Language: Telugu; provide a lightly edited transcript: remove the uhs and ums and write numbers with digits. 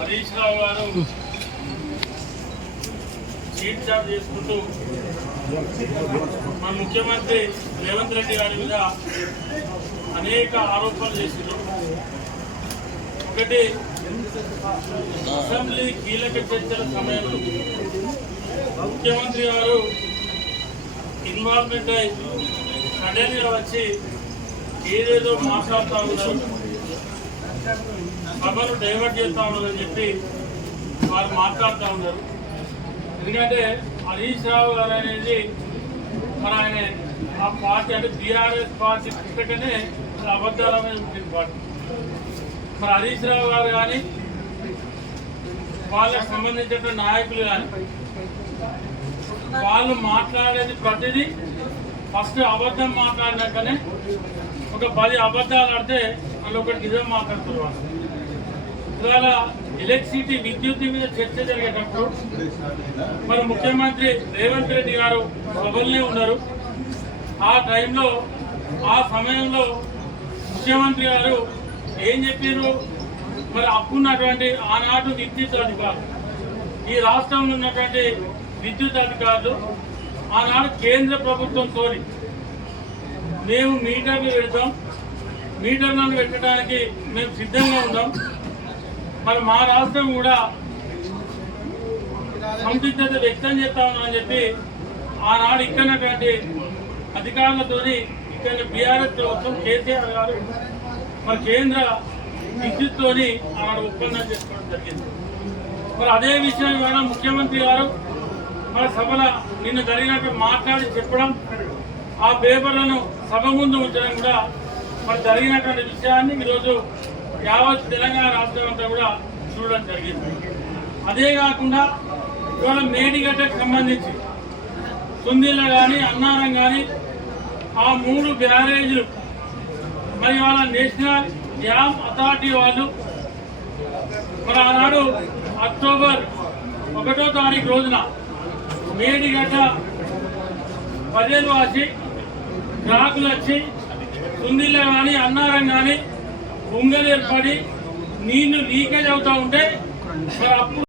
హరీష్ రావు గారు చీట్ చాట్ చేసుకుంటూ మన ముఖ్యమంత్రి రేవంత్ రెడ్డి గారి మీద అనేక ఆరోపణలు చేశారు. ఒకటి, అసెంబ్లీ కీలక చర్చల సమయంలో ముఖ్యమంత్రి గారు ఇన్వాల్వ్మెంట్ అయి సడన్గా వచ్చి ఏదేదో మాట్లాడుతూ ఉన్నారు, సభను డైవర్ట్ చేస్తూ ఉన్నారని చెప్పి వారు మాట్లాడుతూ ఉన్నారు. ఎందుకంటే హరీష్ రావు గారు అనేది మన ఆయన ఆ పార్టీ అంటే బీఆర్ఎస్ పార్టీ పుట్టకనే అబద్ధాల మీద ఉంటుంది పార్టీ. మరి హరీష్ రావు గారు కానీ వాళ్ళకు సంబంధించిన నాయకులు కానీ వాళ్ళు మాట్లాడేది ప్రతిదీ ఫస్ట్ అబద్ధం మాట్లాడినాకనే ఒక 10 అబద్ధాలు ఆడితే వాళ్ళు ఒకటి నిజం మాట్లాడుతున్నారు. ఇవాళ ఎలక్ట్రిసిటీ విద్యుత్ మీద చర్చ జరిగేటప్పుడు మరి ముఖ్యమంత్రి రేవంత్ రెడ్డి గారు సభల్నే ఉన్నారు. ఆ టైంలో ఆ సమయంలో ముఖ్యమంత్రి గారు ఏం చెప్పారు, మరి అప్పున్నటువంటి ఆనాడు విద్యుత్ అధికారులు, ఈ రాష్ట్రంలో ఉన్నటువంటి విద్యుత్ అధికారులు ఆనాడు కేంద్ర ప్రభుత్వంతో మేము మీటర్లు పెడతాం, మీటర్లను పెట్టడానికి మేము సిద్ధంగా ఉన్నాం, మరి మా రాష్ట్రం కూడా సంసిద్ధత వ్యక్తం చేస్తా ఉన్నామని చెప్పి ఆనాడు ఇక్కడటువంటి అధికారులతో ఇక్కడ బీఆర్ఎస్ ప్రభుత్వం కేసీఆర్ గారు మరి కేంద్ర విద్యుత్తోని ఆనాడు ఒప్పందం చేసుకోవడం జరిగింది. మరి అదే విషయం ఇవాళ ముఖ్యమంత్రి గారు మన సభలో నిన్న జరిగినట్టు మాట్లాడి చెప్పడం, ఆ పేపర్లను సభ ముందు ఉంచడం కూడా మరి జరిగినటువంటి విషయాన్ని ఈరోజు యావత్ తెలంగాణ రాష్ట్రం అంతా కూడా చూడడం జరిగింది. అదే కాకుండా ఇవాళ మేడిగడ్డకు సంబంధించి సుందిల్ల కానీ అన్నారం కానీ ఆ 3 బ్యారేజీలు మరి ఇవాళ నేషనల్ డ్యామ్ అథారిటీ వాళ్ళు మరి ఆనాడు అక్టోబర్ 1వ తారీఖు రోజున మేడిగడ్డ ప్రజలు వచ్చి గ్రాహకులు వచ్చి సుందిల్ల కానీ అన్నారం కానీ బొంగలు ఏర్పడి నీళ్లు లీకేజ్ అవుతూ ఉంటే మరి అప్పుడు